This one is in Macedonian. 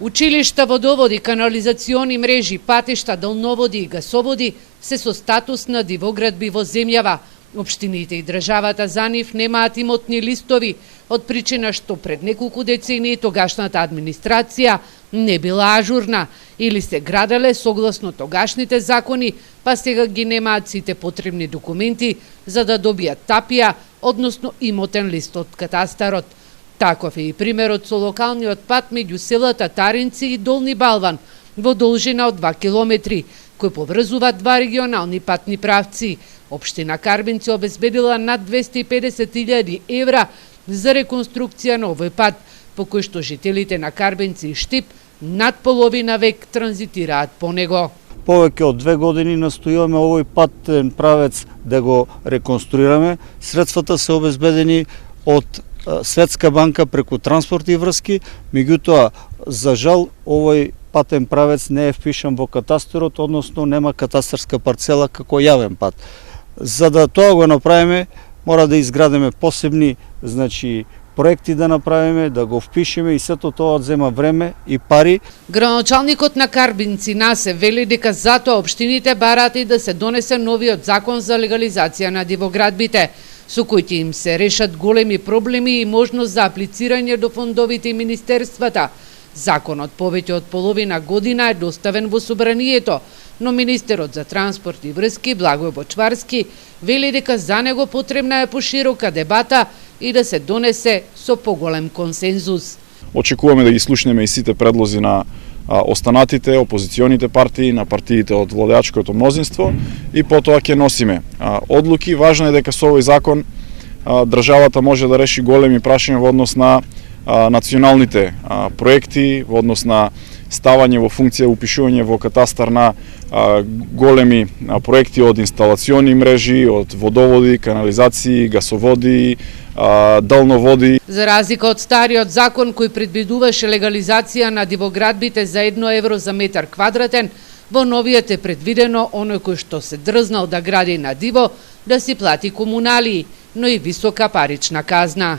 Училишта, водоводи, канализациони мрежи, патишта, далноводи и гасоводи се со статус на дивоградби во земјава. Општините и државата за нив немаат имотни листови, од причина што пред неколку децении тогашната администрација не била ажурна или се граделе согласно тогашните закони, па сега ги немаат сите потребни документи за да добијат тапија, односно имотен лист од катастарот. Таков е и примерот со локалниот пат меѓу селата Таринци и Долни Балван во должина од 2 километри, кој поврзува два регионални патни правци. Општина Карбинци обезбедила над 250.000 евра за реконструкција на овој пат, по кој што жителите на Карбинци и Штип над половина век транзитираат по него. Повеќе од 2 години настојуваме овој патен правец да го реконструираме. Средствата се обезбедени од Светска банка преку транспорт и врски, меѓутоа, за жал, овој патен правец не е впишан во катастерот, односно нема катастарска парцела како јавен пат. За да тоа го направиме, мора да изградиме посебни, проекти да направиме, да го впишеме и сето тоа одзема време и пари. Градоначалникот на Карбинци Насе вели дека затоа општините бараат и да се донесе новиот закон за легализација на дивоградбите, со кој ќе им се решат големи проблеми и можност за аплицирање до фондовите и министерствата. Законот повеќе од половина година е доставен во собранието, но министерот за транспорт и врски Благој Бочварски вели дека за него потребна е поширока дебата и да се донесе со поголем консензус. Очекуваме да ги слушнеме и сите предлози на останатите опозиционите партии, на партиите од владеачкото мнозинство и потоа ќе носиме одлуки. Важно е дека со овој закон државата може да реши големи прашања во однос на националните проекти, во однос на ставање во функција упишување во катастар на големи проекти од инсталациони мрежи, од водоводи, канализации, гасоводи, далноводи. За разлика од стариот закон кој предвидуваше легализација на дивоградбите за 1 евро за метар квадратен, во новиот е предвидено оној кој што се дрзнал да гради на диво да си плати комуналии, но и висока парична казна.